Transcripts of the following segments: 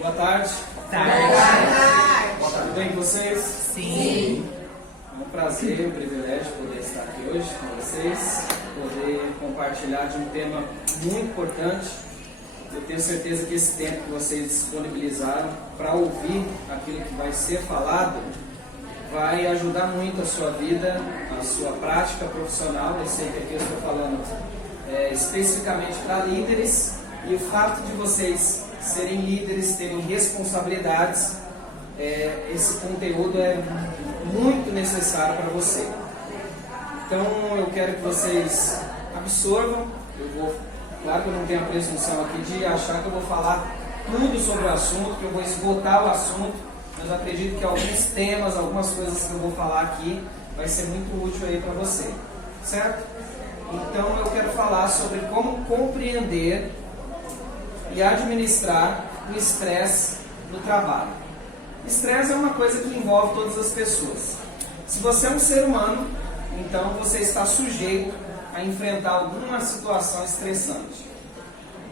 Boa tarde. Tudo bem com vocês? Sim. É um prazer, um privilégio poder estar aqui hoje com vocês, poder compartilhar de um tema muito importante. Eu tenho certeza que esse tempo que vocês disponibilizaram para ouvir aquilo que vai ser falado vai ajudar muito a sua vida, a sua prática profissional. Eu sei que aqui eu estou falando especificamente para líderes, e o fato de vocês serem líderes, terem responsabilidades, esse conteúdo é muito necessário para você. Então eu quero que vocês absorvam. Claro que eu não tenho a presunção aqui de achar que eu vou falar tudo sobre o assunto, que eu vou esgotar o assunto, mas eu acredito que alguns temas, algumas coisas que eu vou falar aqui vai ser muito útil aí para você, certo? Então eu quero falar sobre como compreender e administrar o estresse no trabalho. Estresse é uma coisa que envolve todas as pessoas. Se você é um ser humano, então você está sujeito a enfrentar alguma situação estressante.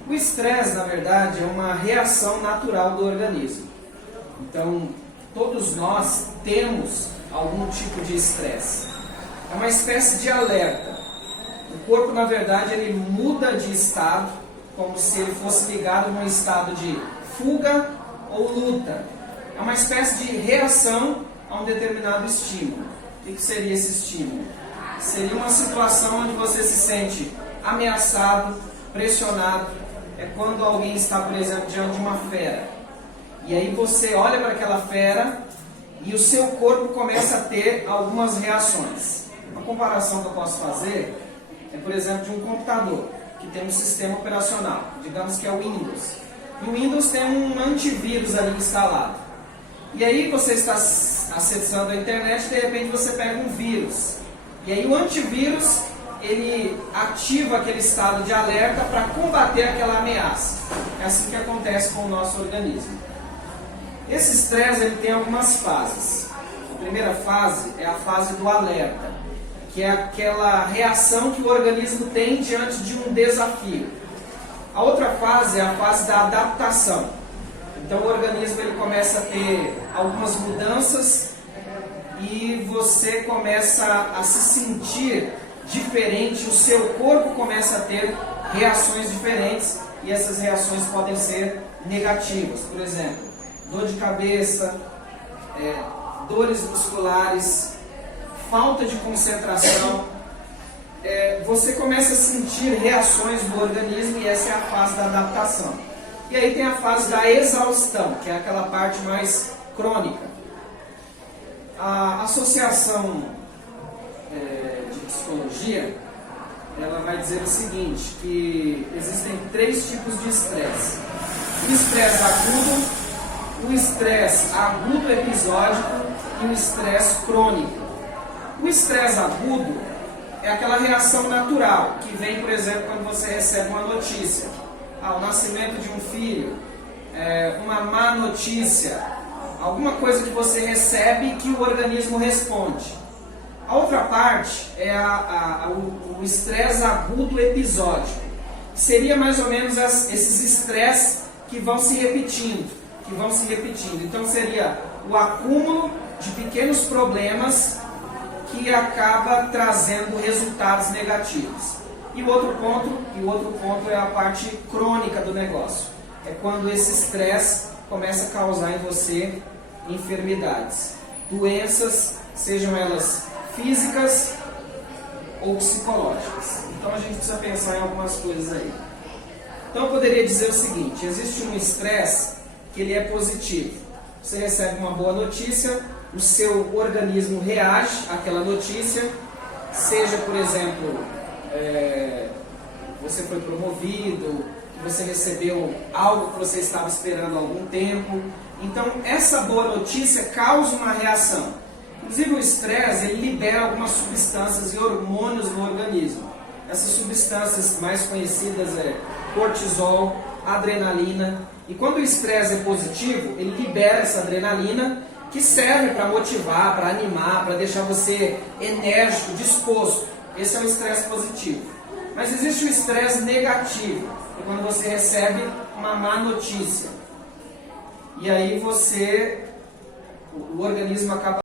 O estresse, na verdade, é uma reação natural do organismo. Então, todos nós temos algum tipo de estresse. É uma espécie de alerta. O corpo, na verdade, ele muda de estado, como se ele fosse ligado num estado de fuga ou luta. É uma espécie de reação a um determinado estímulo. O que seria esse estímulo? Seria uma situação onde você se sente ameaçado, pressionado. É quando alguém está, por exemplo, diante de uma fera. E aí você olha para aquela fera e o seu corpo começa a ter algumas reações. Uma comparação que eu posso fazer é, por exemplo, de um computador que tem um sistema operacional, digamos que é o Windows. E o Windows tem um antivírus ali instalado. E aí você está acessando a internet e de repente você pega um vírus. E aí o antivírus, ele ativa aquele estado de alerta para combater aquela ameaça. É assim que acontece com o nosso organismo. Esse estresse ele tem algumas fases. A primeira fase é a fase do alerta, que é aquela reação que o organismo tem diante de um desafio. A outra fase é a fase da adaptação. Então o organismo ele começa a ter algumas mudanças e você começa a se sentir diferente, o seu corpo começa a ter reações diferentes e essas reações podem ser negativas. Por exemplo, dor de cabeça, dores musculares, falta de concentração. Você começa a sentir reações do organismo e essa é a fase da adaptação. E aí tem a fase da exaustão, que é aquela parte mais crônica. A Associação de Psicologia, ela vai dizer o seguinte, que existem 3 tipos de estresse. O estresse agudo, o estresse agudo episódico e o estresse crônico. O estresse agudo é aquela reação natural, que vem, por exemplo, quando você recebe uma notícia. O nascimento de um filho, uma má notícia, alguma coisa que você recebe que o organismo responde. A outra parte é o estresse agudo episódico. Seria mais ou menos esses estresses que vão se repetindo, Então seria o acúmulo de pequenos problemas que acaba trazendo resultados negativos. E o outro ponto é a parte crônica do negócio. É quando esse estresse começa a causar em você enfermidades, doenças, sejam elas físicas ou psicológicas. Então a gente precisa pensar em algumas coisas aí. Então eu poderia dizer o seguinte: existe um estresse que ele é positivo. Você recebe uma boa notícia, o seu organismo reage àquela notícia, seja, por exemplo, você foi promovido, você recebeu algo que você estava esperando há algum tempo. Então, essa boa notícia causa uma reação. Inclusive, o estresse ele libera algumas substâncias e hormônios no organismo. Essas substâncias mais conhecidas é cortisol, adrenalina. E quando o estresse é positivo, ele libera essa adrenalina, que serve para motivar, para animar, para deixar você enérgico, disposto. Esse é o estresse positivo. Mas existe o estresse negativo, que é quando você recebe uma má notícia. e aí o organismo acaba